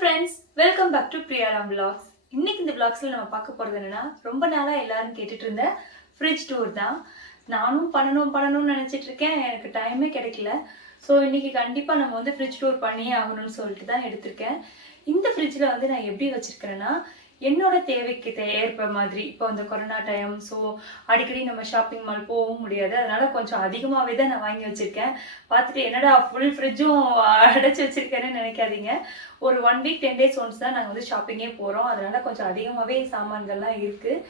friends, welcome back to Priyaram vlogs. இன்னைக்கு இந்த vlogsல நம்ம பார்க்க போறது என்னன்னா ரொம்ப நாளா எல்லாரும் கேட்டுட்டு இருந்த fridge tour தான். நானும் பண்ணணும்னு நினைச்சிட்டு இருக்கேன். எனக்கு டைமே கிடைக்கல. சோ இன்னைக்கு கண்டிப்பா நம்ம வந்து fridge tour பண்ணியே ஆகணும்னு சொல்லிட்டு தான் எடுத்திருக்கேன். இந்த fridgeல வந்து நான் எப்படி வச்சிருக்கேன்னா என்னோட தேவைக்கு ஏற்ப மாதிரி இப்போ அந்த கொரோனா டைம் ஸோ அடிக்கடி நம்ம ஷாப்பிங் மால் போகவும் முடியாது, அதனால கொஞ்சம் அதிகமாகவே தான் நான் வாங்கி வச்சிருக்கேன். பார்த்துட்டு என்னடா ஃபுல் ஃப்ரிட்ஜும் அடைச்சி வச்சிருக்கேன்னு நினைக்காதீங்க. ஒரு 1 வீக் 10 days ஒன்ஸ் தான் நாங்கள் வந்து ஷாப்பிங்கே போகிறோம், அதனால கொஞ்சம் அதிகமாகவே சாமான்கள்லாம் இருக்குது.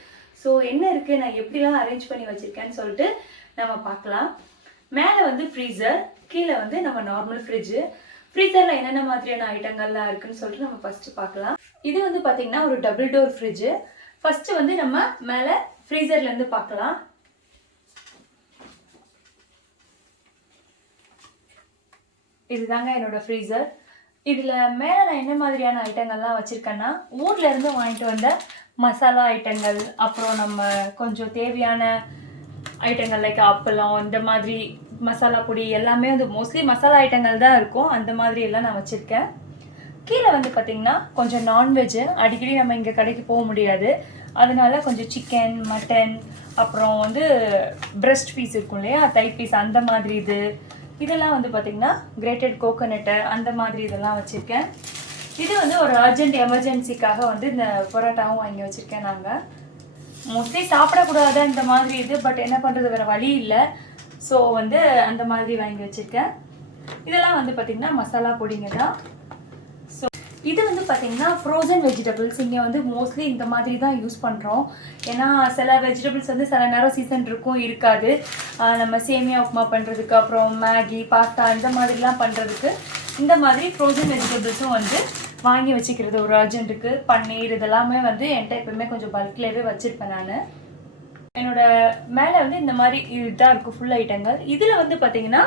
ஸோ என்ன இருக்குது, நான் எப்படிலாம் அரேஞ்ச் பண்ணி வச்சுருக்கேன்னு சொல்லிட்டு நம்ம பார்க்கலாம். மேலே வந்து ஃப்ரீசர், கீழே வந்து நம்ம நார்மல் ஃப்ரிட்ஜு. ஃப்ரீசரில் என்னென்ன மாதிரியான ஐட்டங்கள்லாம் இருக்குன்னு சொல்லிட்டு நம்ம ஃபஸ்ட்டு பார்க்கலாம். இது வந்து பார்த்தீங்கன்னா ஒரு டபுள் டோர் ஃப்ரிட்ஜு. ஃபஸ்ட்டு வந்து நம்ம மேலே ஃப்ரீசர்லேருந்து பார்க்கலாம். இதுதாங்க என்னோட ஃப்ரீசர். இதில் மேலே நான் என்ன மாதிரியான ஐட்டங்கள்லாம் வச்சுருக்கேன்னா ஊர்லேருந்து வாங்கிட்டு வந்த மசாலா ஐட்டங்கள், அப்புறம் நம்ம கொஞ்சம் தேவையான ஐட்டங்கள் லைக் அப்பளம், இந்த மாதிரி மசாலா பொடி எல்லாமே வந்து மோஸ்ட்லி மசாலா ஐட்டங்கள் தான் இருக்கும். அந்த மாதிரி எல்லாம் நான் வச்சுருக்கேன். கீழே வந்து பார்த்திங்கன்னா கொஞ்சம் நான்வெஜ்ஜு, அடிக்கடி நம்ம இங்கே கடைக்கு போக முடியாது, அதனால கொஞ்சம் சிக்கன், மட்டன், அப்புறம் வந்து பிரெஸ்ட் பீஸ் இருக்கும் இல்லையா, தை பீஸ், அந்த மாதிரி இதெல்லாம் வந்து பார்த்திங்கன்னா கிரேட்டட் கோகோனட்டு அந்த மாதிரி இதெல்லாம் வச்சுருக்கேன். இது வந்து ஒரு அர்ஜென்ட் எமர்ஜென்சிக்காக வந்து இந்த பரோட்டாவும் வாங்கி வச்சுருக்கேன். நாங்கள் மோஸ்ட்லி சாப்பிடக்கூடாது இந்த மாதிரி பட் என்ன பண்ணுறது, வேறு வழி இல்லை. ஸோ வந்து அந்த மாதிரி வாங்கி வச்சுருக்கேன். இதெல்லாம் வந்து பார்த்திங்கன்னா மசாலா பொடிங்க தான். ஸோ இது வந்து பார்த்திங்கன்னா ஃப்ரோசன் வெஜிடபிள்ஸ். இங்கே வந்து மோஸ்ட்லி இந்த மாதிரி தான் யூஸ் பண்ணுறோம். ஏன்னா சில வெஜிடபிள்ஸ் வந்து சில நேரம் சீசன் இருக்கும், இருக்காது. நம்ம சேமியா உப்புமா பண்ணுறதுக்கு, அப்புறம் மேகி, பாஸ்தா இந்த மாதிரிலாம் பண்ணுறதுக்கு இந்த மாதிரி ஃப்ரோசன் வெஜிடபிள்ஸும் வந்து வாங்கி வச்சுக்கிறது ஒரு அர்ஜென்ட்டுக்கு. பன்னீர் இதெல்லாமே வந்து என்கிட்ட எப்பவுமே கொஞ்சம் பல்க்லேயே வச்சுருப்பேன். நான் என்னோட மேலே வந்து இந்த மாதிரி இதுதான் இருக்கும் ஃபுல் ஐட்டங்கள். இதில் வந்து பார்த்திங்கன்னா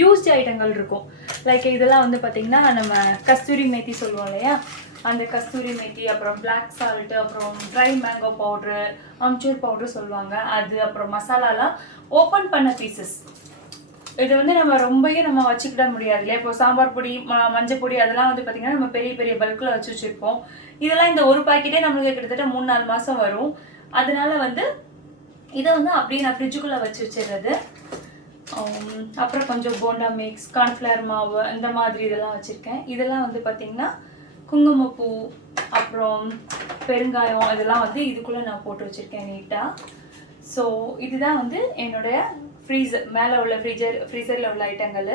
யூஸ்டு ஐட்டங்கள் இருக்கும். லைக் இதெல்லாம் வந்து பார்த்திங்கன்னா நம்ம கஸ்தூரி மேத்தி சொல்லுவோம் இல்லையா, அந்த கஸ்தூரி மேத்தி, அப்புறம் பிளாக் சால்ட்டு, அப்புறம் try mango powder, amchur powder சொல்லுவாங்க அது, அப்புறம் மசாலாலாம் ஓப்பன் பண்ண பீசஸ். இது வந்து நம்ம ரொம்பவே நம்ம வச்சுக்கிட முடியாது இல்லையா. இப்போ சாம்பார் பொடி, மஞ்சள் பொடி அதெல்லாம் வந்து பார்த்திங்கன்னா நம்ம பெரிய பெரிய பல்கில் வச்சு வச்சுருப்போம். இதெல்லாம் இந்த ஒரு பாக்கெட்டே நம்மளுக்கு கிட்டத்தட்ட 3-4 மாதம் வரும். அதனால வந்து இதை வந்து அப்படியே நான் ஃப்ரிட்ஜுக்குள்ளே வச்சு வச்சிடுறது. அப்புறம் கொஞ்சம் போண்டா மிக்ஸ், கார்ன்ஃப்ளவர் மாவு, இந்த மாதிரி இதெல்லாம் வச்சுருக்கேன். இதெல்லாம் வந்து பார்த்திங்கன்னா குங்குமப்பூ, அப்புறம் பெருங்காயம், இதெல்லாம் வந்து இதுக்குள்ளே நான் போட்டு வச்சுருக்கேன் நீட்டாக. ஸோ இதுதான் வந்து என்னுடைய ஃப்ரீசர், மேலே உள்ள ஃப்ரீசரில் உள்ள ஐட்டங்கள்.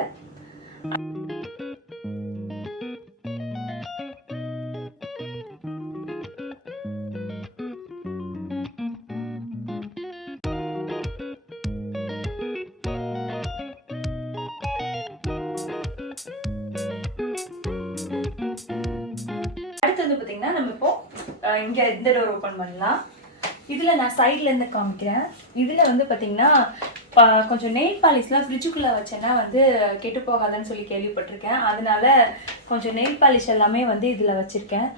அடுத்து வந்து பார்த்தீங்கன்னா நம்ம இப்போ இங்கே இந்த டோர் ஓப்பன் பண்ணலாம். இதில் நான் சைட்லேருந்து காமிக்கிறேன். இதில் வந்து பார்த்திங்கன்னா கொஞ்சம் நெயில் பாலிஷ்லாம் ஃப்ரிட்ஜுக்குள்ளே வச்சேன்னா வந்து கெட்டு போகாதுன்னு சொல்லி கேள்விப்பட்டிருக்கேன். அதனால கொஞ்சம் நெயில் பாலிஷ் எல்லாமே வந்து இதில் வச்சுருக்கேன்.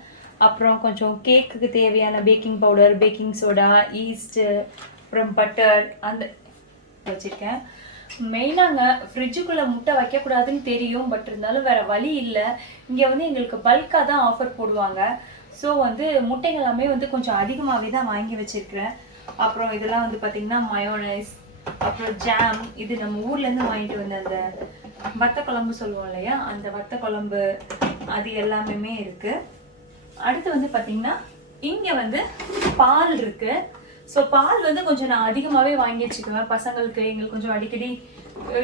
அப்புறம் கொஞ்சம் கேக்குக்கு தேவையான baking powder, baking soda, yeast, அப்புறம் பட்டர் அந்த வச்சுருக்கேன். மெயினாங்க ஃப்ரிட்ஜுக்குள்ளே முட்டை வைக்கக்கூடாதுன்னு தெரியும், பட் இருந்தாலும் வேறு வழி இல்லை. இங்கே வந்து எங்களுக்கு பல்காக தான் ஆஃபர் போடுவாங்க. ஸோ வந்து முட்டைகள் எல்லாமே வந்து கொஞ்சம் அதிகமாகவே தான் வாங்கி வச்சுருக்கிறேன். அப்புறம் இதெல்லாம் வந்து பார்த்திங்கன்னா மயோனைஸ், அப்புறம் ஜாம், இது நம்ம ஊர்லேருந்து வாங்கிட்டு வந்த அந்த வத்த குழம்பு சொல்லுவோம் இல்லையா, அந்த வத்த குழம்பு, அது எல்லாமே இருக்குது. அடுத்து வந்து பார்த்திங்கன்னா இங்கே வந்து பால் இருக்குது. ஸோ பால் வந்து கொஞ்சம் நான் அதிகமாகவே வாங்கி வச்சுக்குவேன். பசங்களுக்கு எங்களுக்கு கொஞ்சம் அடிக்கடி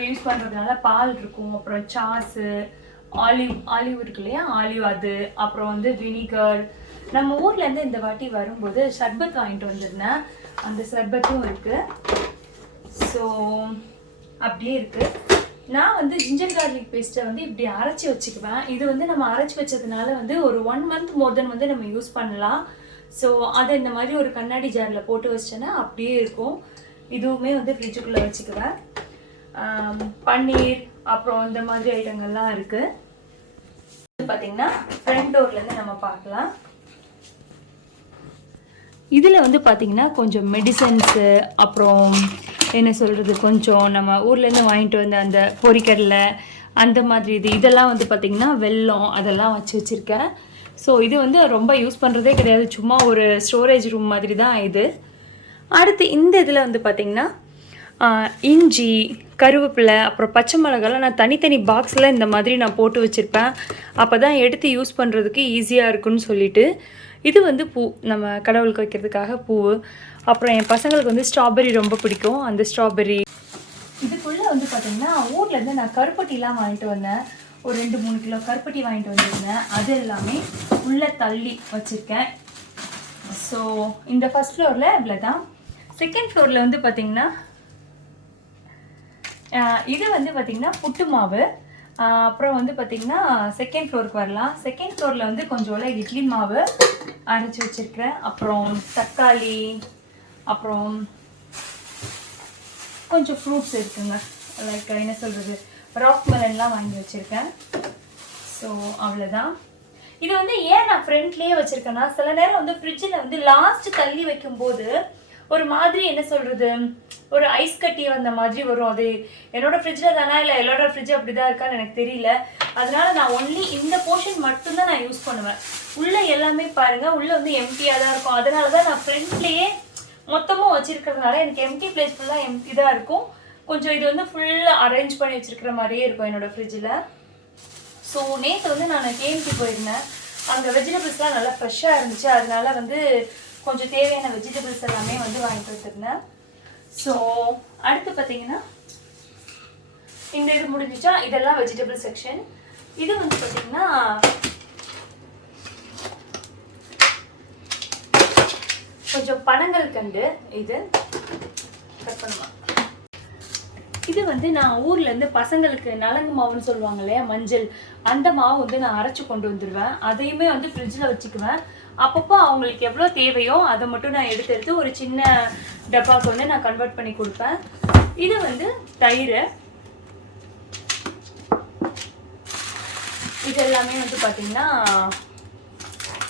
யூஸ் பண்ணுறதுனால பால் இருக்கும். அப்புறம் சாஸு, ஆலிவ் இருக்கு இல்லையா, ஆலிவ், அது, அப்புறம் வந்து வினிகர். நம்ம ஊர்லேருந்து இந்த வாட்டி வரும்போது சர்பத் வாங்கிட்டு வந்திருந்தேன், அந்த சர்பத்தும் இருக்குது. ஸோ அப்படியே இருக்குது. நான் வந்து ஜிஞ்சர் கார்லிக் பேஸ்ட்டை வந்து இப்படி அரைச்சி வச்சுக்குவேன். இது வந்து நம்ம அரைச்சி வச்சதுனால வந்து ஒரு 1 month மோர் தென் வந்து நம்ம யூஸ் பண்ணலாம். ஸோ அதை இந்த மாதிரி ஒரு கண்ணாடி ஜாரில் போட்டு வச்சேன்னா அப்படியே இருக்கும். இதுவுமே வந்து ஃப்ரிட்ஜுக்குள்ளே வச்சுக்குவேன். பன்னீர், அப்புறம் இந்த மாதிரி ஐட்டங்கள்லாம் இருக்குது. பார்த்திங்கன்னா ஃப்ரண்ட் டோர்லேருந்து நம்ம பார்க்கலாம். இதில் வந்து பார்த்திங்கன்னா கொஞ்சம் மெடிசன்ஸு, அப்புறம் என்ன சொல்கிறது, கொஞ்சம் நம்ம ஊர்லேருந்து வாங்கிட்டு வந்த அந்த பொரிக்கடலை அந்த மாதிரி இதெல்லாம் வந்து பார்த்திங்கன்னா வெல்லம் அதெல்லாம் வச்சு வச்சுருக்கேன். ஸோ இது வந்து ரொம்ப யூஸ் பண்ணுறதே கிடையாது, சும்மா ஒரு ஸ்டோரேஜ் ரூம் மாதிரி தான் இது. அடுத்து இந்த இதில் வந்து பார்த்திங்கன்னா இஞ்சி, கருவேப்பிலை, அப்புறம் பச்சை மிளகாலாம் நான் தனித்தனி பாக்ஸில் இந்த மாதிரி நான் போட்டு வச்சுருப்பேன். அப்போ தான் எடுத்து யூஸ் பண்ணுறதுக்கு ஈஸியாக இருக்குன்னு சொல்லிட்டு. இது வந்து பூ, நம்ம கடவுளுக்கு வைக்கிறதுக்காக பூ. அப்புறம் என் பசங்களுக்கு வந்து ஸ்ட்ராபெரி ரொம்ப பிடிக்கும், அந்த ஸ்ட்ராபெரி. இதுக்குள்ளே வந்து பார்த்திங்கன்னா ஊர்லேருந்து நான் கருப்பட்டிலாம் வாங்கிட்டு வந்தேன். ஒரு 2-3 கிலோ கருப்பட்டி வாங்கிட்டு வந்திருந்தேன். அது எல்லாமே உள்ளே தள்ளி வச்சுருக்கேன். ஸோ இந்த ஃபஸ்ட் ஃப்ளோரில் இவ்வளோ தான். செகண்ட் ஃப்ளோரில் வந்து பார்த்திங்கன்னா இது வந்து பார்த்திங்கன்னா புட்டு மாவு. அப்புறம் வந்து பார்த்திங்கன்னா செகண்ட் ஃப்ளோருக்கு வரலாம். செகண்ட் ஃப்ளோரில் வந்து கொஞ்சம் இட்லி மாவு அரைச்சி வச்சுருக்கிறேன். அப்புறம் தக்காளி, அப்புறம் கொஞ்சம் ஃப்ரூட்ஸ் இருக்குங்க, லைக் என்ன சொல்கிறது, ராக் மெலன்லாம் வாங்கி வச்சுருக்கேன். ஸோ அவ்வளோதான். இது வந்து ஏன் நான் ஃப்ரண்ட்லேயே வச்சுருக்கேன்னா, சில நேரம் வந்து ஃப்ரிட்ஜில் வந்து லாஸ்ட்டு தள்ளி வைக்கும்போது ஒரு மாதிரி என்ன சொல்கிறது, ஒரு ஐஸ் கட்டி வந்த மாதிரி வரும். அது என்னோடய ஃப்ரிட்ஜில் தானே இல்லை என்னோட ஃப்ரிட்ஜ் அப்படி தான் இருக்கான்னு எனக்கு தெரியல. அதனால் நான் ஒன்லி இந்த போர்ஷன் மட்டும்தான் நான் யூஸ் பண்ணுவேன். உள்ளே எல்லாமே பாருங்கள், உள்ளே வந்து எம்டியாக தான் இருக்கும். அதனால தான் நான் ஃப்ரண்ட்லேயே மொத்தமாக வச்சுருக்கிறதுனால எனக்கு எம்டி பிளேஸ் ஃபுல்லாக எம்டி தான் இருக்கும். கொஞ்சம் இது வந்து ஃபுல்லாக அரேஞ்ச் பண்ணி வச்சுருக்கிற மாதிரியே இருக்கும் என்னோடய ஃப்ரிட்ஜில். ஸோ நேற்று வந்து நான் கேஎம்டி போயிருந்தேன். அங்கே வெஜிடபிள்ஸ்லாம் நல்லா ஃப்ரெஷ்ஷாக இருந்துச்சு. அதனால வந்து கொஞ்சம் தேவையான வெஜிடபிள்ஸ் எல்லாமே வந்து வாங்கிட்டு வந்துருந்தேன். ஸோ அடுத்து பார்த்தீங்கன்னா இந்த இது முடிஞ்சிச்சா, இதெல்லாம் வெஜிடபிள் செக்ஷன். இது வந்து பார்த்தீங்கன்னா கொஞ்சம் பனங்கள் கண்டு இது கட் பண்ணுமா. இது வந்து நான் ஊர்லேருந்து பசங்களுக்கு நலங்கு மாவுன்னு சொல்லுவாங்க இல்லையா, மஞ்சள், அந்த மாவு வந்து நான் அரைச்சி கொண்டு வந்துடுவேன். அதையுமே வந்து ஃப்ரிட்ஜில் வச்சுக்குவேன். அப்பப்போ அவங்களுக்கு எவ்வளோ தேவையோ அதை மட்டும் நான் எடுத்து ஒரு சின்ன டப்பாவுக்கு வந்து நான் கன்வெர்ட் பண்ணி கொடுப்பேன். இது வந்து தயிர். இது எல்லாமே வந்து பார்த்திங்கன்னா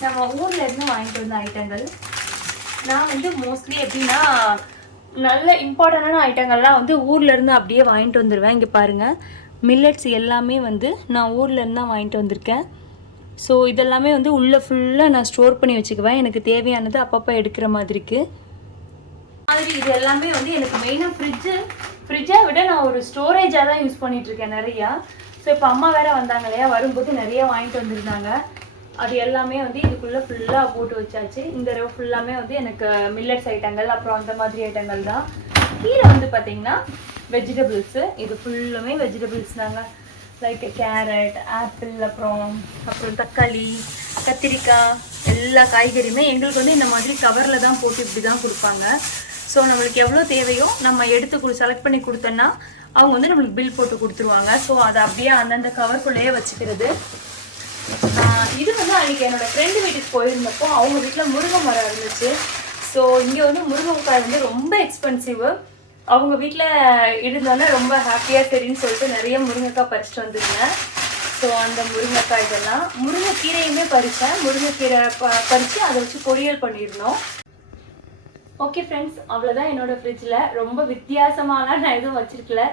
நம்ம ஊரில் இருந்து வாங்கிட்டு வந்த ஐட்டங்கள். நான் வந்து மோஸ்ட்லி எப்படின்னா நல்ல இம்பார்ட்டண்டான ஐட்டங்கள்லாம் வந்து ஊர்லேருந்து அப்படியே வாங்கிட்டு வந்துடுவேன். இங்கே பாருங்கள், மில்லட்ஸ் எல்லாமே வந்து நான் ஊர்லேருந்து தான் வாங்கிட்டு வந்திருக்கேன். ஸோ இதெல்லாமே வந்து உள்ளே ஃபுல்லாக நான் ஸ்டோர் பண்ணி வச்சுக்குவேன், எனக்கு தேவையானது அப்பப்போ எடுக்கிற மாதிரிக்கு. மாதிரி இது எல்லாமே வந்து எனக்கு மெயினாக ஃப்ரிட்ஜை விட நான் ஒரு ஸ்டோரேஜாக தான் யூஸ் பண்ணிகிட்ருக்கேன் நிறையா. ஸோ இப்போ அம்மா வேறு வந்தாங்க இல்லையா, வரும்போது நிறைய வாங்கிட்டு வந்திருந்தாங்க. அது எல்லாமே வந்து இதுக்குள்ளே ஃபுல்லாக போட்டு வச்சாச்சு. இந்த ரோ ஃபுல்லாமே வந்து எனக்கு மில்லட்ஸ் ஐட்டங்கள், அப்புறம் அந்த மாதிரி ஐட்டங்கள் தான். கீழே வந்து பார்த்திங்கன்னா வெஜிடபிள்ஸு, இது ஃபுல்லுமே வெஜிடபிள்ஸ் தாங்க. லைக் கேரட், ஆப்பிள், அப்புறம் தக்காளி, கத்திரிக்காய், எல்லா காய்கறியுமே எங்களுக்கு வந்து இந்த மாதிரி கவரில் தான் போட்டு இப்படி தான் கொடுப்பாங்க. ஸோ நம்மளுக்கு எவ்வளோ தேவையோ நம்ம எடுத்து செலக்ட் பண்ணி கொடுத்தோன்னா அவங்க வந்து நம்மளுக்கு பில் போட்டு கொடுத்துருவாங்க. ஸோ அதை அப்படியே அந்தந்த கவருக்குள்ளேயே வச்சுக்கிறது. இது வந்து அன்றைக்கி என்னோடய ஃப்ரெண்டு வீட்டுக்கு போயிருந்தப்போ அவங்க வீட்டில் முருங்கை மரம் இருந்துச்சு. ஸோ இங்கே வந்து முருங்கைக்காய் வந்து ரொம்ப எக்ஸ்பென்சிவு. அவங்க வீட்டில் இருந்தாலும் ரொம்ப ஹாப்பியாக சரின்னு சொல்லிட்டு நிறைய முருங்கைக்காய் பறிச்சுட்டு வந்துருந்தேன். ஸோ அந்த முருங்கைக்காய் இதெல்லாம் முருங்கைக்கீரையுமே பறித்தேன். முருங்கைக்கீரை பறித்து அதை வச்சு பொரியல் பண்ணியிருந்தோம். ஓகே ஃப்ரெண்ட்ஸ், அவ்வளோதான் என்னோடய ஃப்ரிட்ஜில். ரொம்ப வித்தியாசமான நான் எதுவும் வச்சுருக்கல.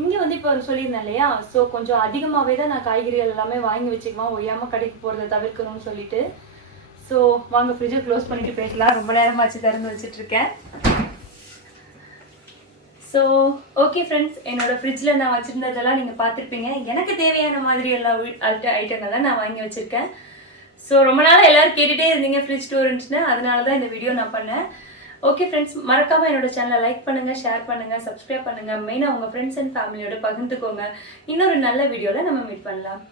இங்கே வந்து இப்போ சொல்லியிருந்தேன் இல்லையா, ஸோ கொஞ்சம் அதிகமாகவே தான் நான் காய்கறிகள் எல்லாமே வாங்கி வச்சுக்குவேன், ஒய்யாமல் கடைக்கு போகிறத தவிர்க்கணும்னு சொல்லிட்டு. ஸோ வாங்க ஃப்ரிட்ஜை க்ளோஸ் பண்ணிட்டு பேசலாம். ரொம்ப நேரமாச்சு திறந்து வச்சுட்ருக்கேன். ஸோ ஓகே ஃப்ரெண்ட்ஸ், என்னோடய ஃப்ரிட்ஜில் நான் வச்சுருந்ததெல்லாம் நீங்கள் பார்த்துருப்பீங்க. எனக்கு தேவையான மாதிரி எல்லா ஐட்டங்கள்லாம் நான் வாங்கி வச்சுருக்கேன். ஸோ ரொம்ப நாள் எல்லோரும் கேட்டுகிட்டே இருந்தீங்க ஃப்ரிட்ஜ் டூர் இருந்துச்சுன்னு, அதனால தான் இந்த வீடியோ நான் பண்ணேன். ஓகே ஃப்ரெண்ட்ஸ், மறக்காமல் என்னோட சேனலை லைக் பண்ணுங்கள், ஷேர் பண்ணுங்கள், சப்ஸ்கிரைப் பண்ணுங்கள். மெயினாக உங்கள் ஃப்ரெண்ட்ஸ் அண்ட் ஃபேமிலியோட பகிர்ந்துக்கோங்க. இன்னொரு நல்ல வீடியோவில் நம்ம மீட் பண்ணலாம்.